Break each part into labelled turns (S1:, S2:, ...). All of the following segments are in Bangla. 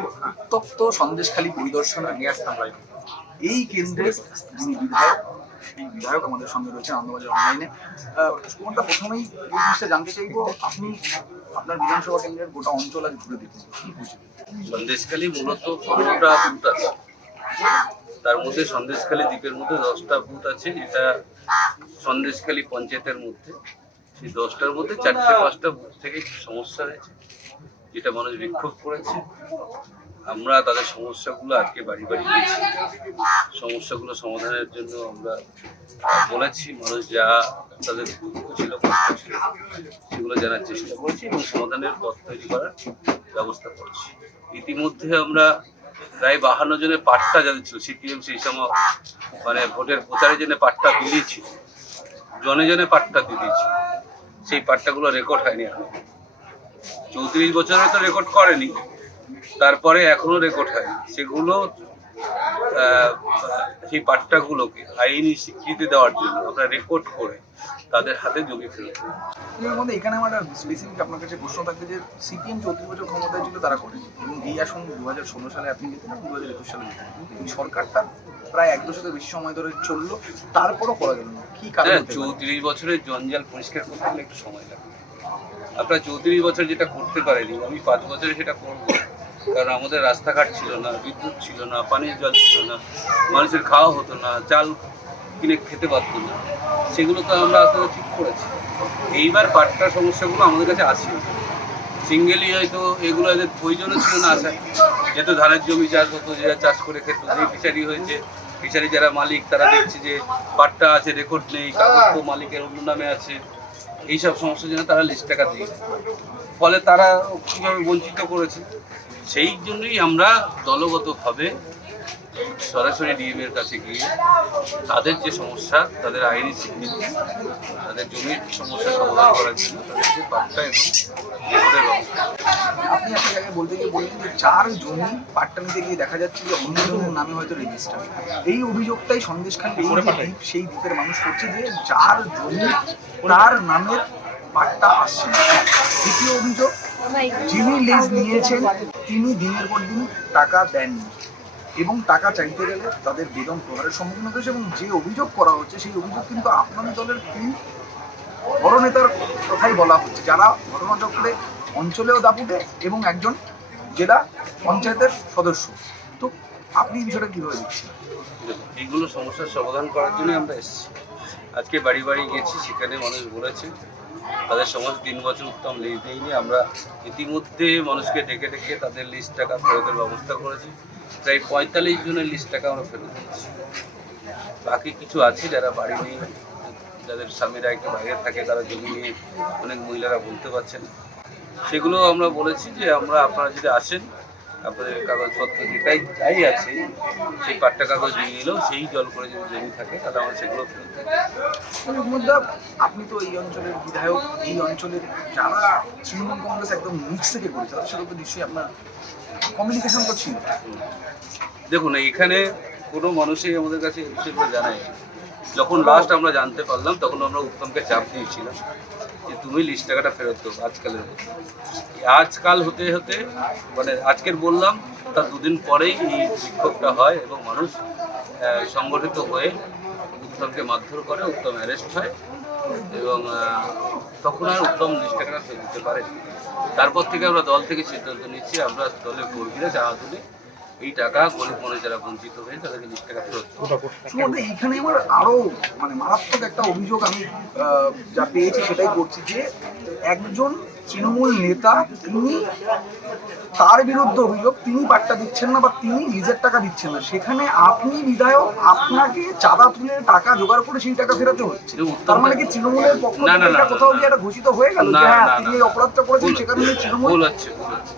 S1: উত্তপ্ত সন্দেশখালী পরিদর্শন নিয়ে আসতাম ভাই এই কেন্দ্রে যিনি বিধায়ক সেই বিধায়ক আমাদের সঙ্গে রয়েছে আনন্দবাজার অনলাইনে। সুমনটা প্রথমেই এই জিনিসটা জানতে চাইব আপনি আপনার বিধানসভা কেন্দ্রের গোটা অঞ্চল আজ ঘুরে দেখুন
S2: সন্দেশখালী মূলত পনেরোটা বুথ আছে। তার মধ্যে সন্দেশখালী দ্বীপের মধ্যে দশটা বুথ আছে যেটা সন্দেশখালী পঞ্চায়েতের মধ্যে। সেই দশটার মধ্যে চারটে পাঁচটা বুথ থেকে সমস্যা হয়েছে যেটা মানুষ বিক্ষোভ করেছে, আমরা তাদের সমস্যাগুলো আজকে বাড়ি বাড়ি গেছি সমস্যাগুলো সমাধানের জন্য আমরা বলেছি, মানুষ যা তাদের ছিল সেগুলো জানার চেষ্টা করেছি এবং সমাধানের পথ তৈরি করার ব্যবস্থা করছি। ইতিমধ্যে আমরা প্রায় বাহান্ন জনের পাট্টা যাদের ছিল, সিপিএম সেই সময় মানে ভোটের প্রচারের জন্য পাট্টা দিয়েছিল, জনে জনে পাট্টা দিয়ে দিয়েছিল। সেই পাট্টাগুলো রেকর্ড হয়নি এখন। চৌত্রিশ বছরে তো রেকর্ড করেনি। তারপরে এখনও রেকর্ড হয়নি সেগুলো সেই পাট্টাগুলোকে আইনি স্বীকৃতি দেওয়ার জন্য আমরা রেকর্ড করে তাদের হাতে জমি।
S1: এর মধ্যে এখানে আমার স্পেসিফিক আপনার কাছে প্রশ্ন থাকবে যে সিপিএম চৌত্রিশ বছর ক্ষমতায় ছিল তারা করেনি। এবং এই আসন দু হাজার ষোলো সালে আপনি যেতেন দু হাজার একুশ সালে কিন্তু সরকারটা প্রায় এক দশকের বেশি সময় ধরে চলল তারপরও করা গেল না। কি কারণ
S2: হ্যাঁ? চৌত্রিশ বছরের জঞ্জাল পরিষ্কার করতে গেলে একটু সময় লাগে আপনারা চৌত্রিশ বছর যেটা করতে পারেনি, আমি পাঁচ বছরে সেটা করব। কারণ আমাদের রাস্তাঘাট ছিল না, বিদ্যুৎ ছিল না পানীয় জল ছিল না, মানুষের খাওয়া হতো না, চাল কিনে খেতে পারতো না। সেগুলো তো আমরা আস্তে ঠিক করেছি। এইবার পাট্টার সমস্যাগুলো আমাদের কাছে আসে সিঙ্গেলি হয়তো এগুলো এদের প্রয়োজনও ছিল না আসা যেহেতু ধানের জমি চাষ হতো, যে চাষ করে খেত, যে ফিশারি হয়েছে, ফিশারি যারা মালিক, তারা দেখছে যে পাট্টা আছে রেকর্ড নেই, কাগজ মালিকের অন্য নামে আছে। এইসব সমস্যার জন্য তারা লিস্ট টাকা দিয়ে ফলে তারা কীভাবে বঞ্চিত করেছে? সেই জন্যই আমরা দলগতভাবে সরাসরি ডিএম এর কাছে গিয়ে তাদের যে সমস্যা তাদের আইনি স্বীকৃতি তাদের জমির সমস্যা সমাধান করার জন্য তাদেরকে পাট্টা এবং
S1: আপনি একটা জায়গায় বলতে গিয়ে বললেন যে চার জমি পাট্টা নিতে গিয়ে দেখা যাচ্ছে যে অন্য জনের নামে হয়তো রেজিস্টার এই অভিযোগটাই সন্দেশখালী এই দ্বীপ, সেই দ্বীপের মানুষ করছে যে চার জমি তার নামের পাট্টা আসছে না। দ্বিতীয় অভিযোগ যিনি লিজ নিয়েছেন তিনি দিনের পর দিন টাকা দেননি। এবং টাকা চাইতে গেলে তাদের বেদম প্রহারের সম্মুখীন হতে এবং যে অভিযোগ করা হচ্ছে, সেই অভিযোগ কিন্তু আপনাদের দলের তিন বড় নেতার কথাই বলা হচ্ছে। যারা ঘটনাচক্রে অঞ্চলেও দাপুটে এবং একজন জেলা পঞ্চায়েতের সদস্য। তো আপনি এই বিষয়টা কীভাবে দেখছেন?
S2: এইগুলো সমস্যার সমাধান করার জন্য আমরা এসেছি। আজকে বাড়ি বাড়ি গেছি, সেখানে মানুষ বলেছে, তাদের সমস্ত তিন বছর উত্তম লিস্ট দেয়নি। আমরা ইতিমধ্যে মানুষকে ডেকে ডেকে তাদের লিস্ট টাকা ফেরতের ব্যবস্থা করেছি। প্রায় পঁয়তাল্লিশ জনের লিস্ট টাকা আমরা ফেরত দিচ্ছি বাকি কিছু আছে যারা বাড়ি নেই, যাদের স্বামীরা একটু বাইরে থাকে, তারা জমি নিয়ে অনেক মহিলারা বলতে পারছেন সেগুলো আমরা বলেছি যে আমরা, আপনারা যদি আসেন, আপনাদের কাগজপত্র যেটাই যাই আছে, সেই পাট্টা কাগজ নিয়ে নিলেও সেই জল করে যদি জমি থাকে, তাহলে আমরা সেগুলো।
S1: মুদ্রা আপনি তো এই অঞ্চলের বিধায়ক, এই অঞ্চলের যারা তৃণমূল কংগ্রেস একদম নিচ থেকে করেছে তাদের সাথে নিশ্চয়ই আপনার কমিউনিকেশন তো ছিল
S2: দেখুন, এইখানে কোনো মানুষই আমাদের কাছে বিষয়গুলো জানায় যখন লাস্ট আমরা জানতে পারলাম, তখন আমরা উত্তমকে চাপ দিয়েছিলাম যে তুমি লিস্ট টাকাটা ফেরত দেবো আজকালের আজকাল হতে হতে মানে আজকের বললাম, তার দুদিন পরেই এই বিক্ষোভটা হয় এবং মানুষ সংগঠিত হয়ে উত্তমকে মারধর করে, উত্তম অ্যারেস্ট হয় এবং তখন আর উত্তম লিস্ট টাকাটা ফেরত দিতে পারে তারপর থেকে আমরা দল থেকে সিদ্ধান্ত নিচ্ছি আমরা দলের কর্মীরা যাওয়া তুলে এই টাকা গরিব মানুষ যারা বঞ্চিত হয়ে তাদেরকে নিজ টাকা ফেরত
S1: এখানে আমার আরও মানে মারাত্মক একটা অভিযোগ আমি আহ, যা পেয়েছি সেটাই করছি যে একজন তৃণমূল নেতা তিনি তার বিরুদ্ধে অভিযোগ তিনি পাট্টা দিচ্ছেন না বা তিনি নিজের টাকা দিচ্ছেন না। সেখানে আপনি বিধায়ক আপনাকে চাঁদা তুলে টাকা জোগাড় করে সেই টাকা ফেরাতে হচ্ছে। তার মানে কি তৃণমূলের পক্ষ থেকে কোথাও গিয়ে ঘোষিত হয়ে গেল যে হ্যাঁ তিনি এই অপরাধটা করেছেন সেখানে তৃণমূল
S2: হচ্ছে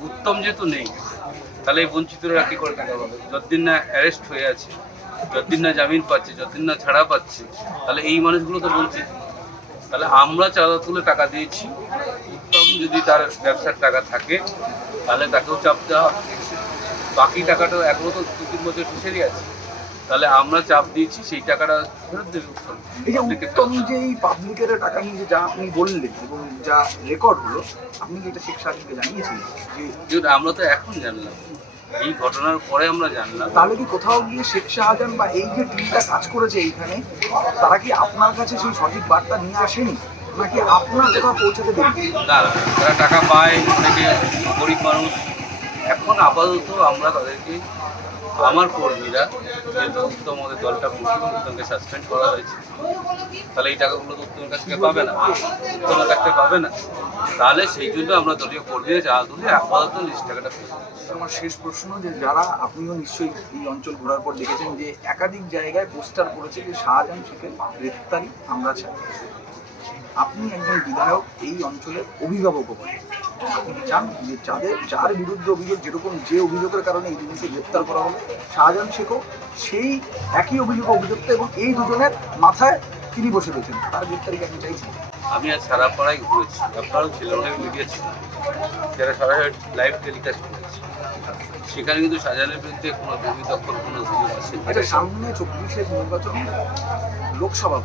S2: উত্তম যেহেতু নেই তাহলে এই বঞ্চিতরা কি করে টাকা পাবে? যতদিন না অ্যারেস্ট হয়ে আছে যতদিন না জামিন পাচ্ছে যতদিন না ছাড়া পাচ্ছে তাহলে এই মানুষগুলো তো বঞ্চিত। তাহলে আমরা চাঁদা তুলে টাকা দিয়েছি যদি তার ব্যবসার টাকা থাকে তাহলে তাকেও চাপ দেওয়া হবে। বাকি টাকাটা এখনও তো দু তিন বছর ফিসেরই আছে। তাহলে আমরা চাপ দিয়েছি সেই টাকাটা ফেরত দেবে
S1: এই যে উত্তম যে এই পাবলিকের টাকা নিয়ে যা আপনি বললেন এবং যা রেকর্ড হলো আপনি কি এটা শেখ সাহেবকে জানিয়েছিলেন যে
S2: আমরা তো এখন জানলাম। এই ঘটনার পরে আমরা জানলাম।
S1: তাহলে কি কোথাও গিয়ে শেখ শাহজাহান বা এই যে টিমটা কাজ করেছে এইখানে তারা কি আপনার কাছে সেই সঠিক বার্তা নিয়ে আসেনি? নাকি আপনার কোথাও পৌঁছাতে দেরি?
S2: না তারা টাকা পায় অনেকে গরিব মানুষ এখন আপাতত আমরা তাদেরকে আমার কর্মীরা যেহেতু উত্তম আমাদের দলটা উত্তমকে সাসপেন্ড করা হয়েছে তাহলে এই টাকাগুলো তো উত্তমের কাছ থেকে পাবে না উত্তমের কাছ থেকে পাবে না। তাহলে সেই জন্য আমরা দলীয় কর্মীরা যা তুলে আপাতত লিস্ট টাকাটা
S1: আমার শেষ প্রশ্ন যে যারা আপনিও নিশ্চয়ই এই অঞ্চল ঘোরার পর দেখেছেন যে একাধিক জায়গায় পোস্টার করেছে যে শাহজাহান শেখের গ্রেপ্তারি আমরা চাই আপনি একজন বিধায়ক এই অঞ্চলের অভিভাবক বটে আপনি চান যে যাদের যার বিরুদ্ধে অভিযোগ যেরকম যে অভিযোগের কারণে এই জিনিসকে গ্রেপ্তার করা হলো শাহজাহান শেখও সেই একই অভিযোগ অভিযুক্ত এবং এই দুজনের মাথায় তিনি বসে রয়েছেন। তার গ্রেপ্তারিকে আপনি চাইছেন।
S2: আমি আজ সারা পাড়ায় ঘুরেছি। আপনারাও ছিলেন অনেক মিডিয়া ছিল। যারা সরাসরি লাইভ টেলিকাস্ট করেছে। সেখানে কিন্তু শাহজাহানের বিরুদ্ধে কোনো জমি দখল কোনো অভিযোগ আছে
S1: সামনে চব্বিশের নির্বাচন লোকসভা।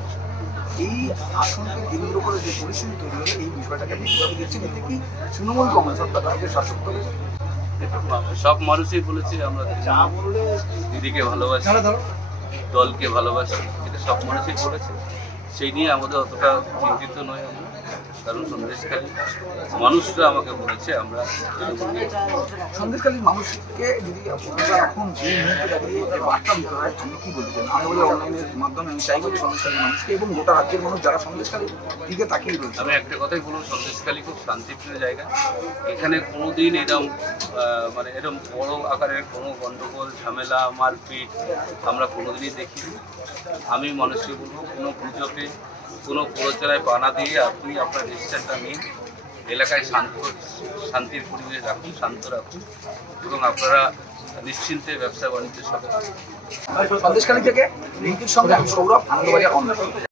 S1: এই আসনকে কেন্দ্র করে যে পরিস্থিতি তৈরি হলো এই বিষয়টাকে আপনি কীভাবে দেখছেন এতে কি তৃণমূল কংগ্রেস অর্থাৎ রাজ্যের শাসক দলের
S2: সব মানুষই বলেছে আমরা দিদিকে ভালোবাসি দলকে ভালোবাসি এটা সব মানুষই বলেছে। সেই নিয়ে আমাদের অতটা চিন্তিত নয় আমরা। কারণ সন্দেশখালী মানুষরা আমাকে বলেছে আমরা
S1: সন্দেশকালীন মানুষকে যদি আপনারা এখন যে মুহূর্তে দাঁড়িয়ে যে বার্তা দিতে হয় আপনি কি বলতে চান আমি বলে অনলাইনের মাধ্যমে আমি চাইব যে সন্দেশকালীন মানুষকে এবং গোটা রাজ্যের মানুষ যারা সন্দেশকালীর দিকে তাকিয়ে রয়েছে।
S2: আমি একটা কথাই বলব সন্দেশখালী খুব শান্তিপ্রিয় জায়গা। এখানে কোনোদিন এরম মানে এরম বড় আকারের কোনো গণ্ডগোল ঝামেলা মারপিট আমরা কোনোদিনই দেখিনি। আমি মানুষকে বলব কোনো পুজোকে কোনো প্রচারায় বানা দিয়ে আপনি আপনার ডিসিশনটা নিন। এলাকায় শান্ত, শান্তির পরিবেশ রাখুন, শান্ত রাখুন এবং আপনারা নিশ্চিন্তে ব্যবসা বাণিজ্যের সাথে
S1: সন্দেশকালী থেকে সৌরভ, আনন্দবাজার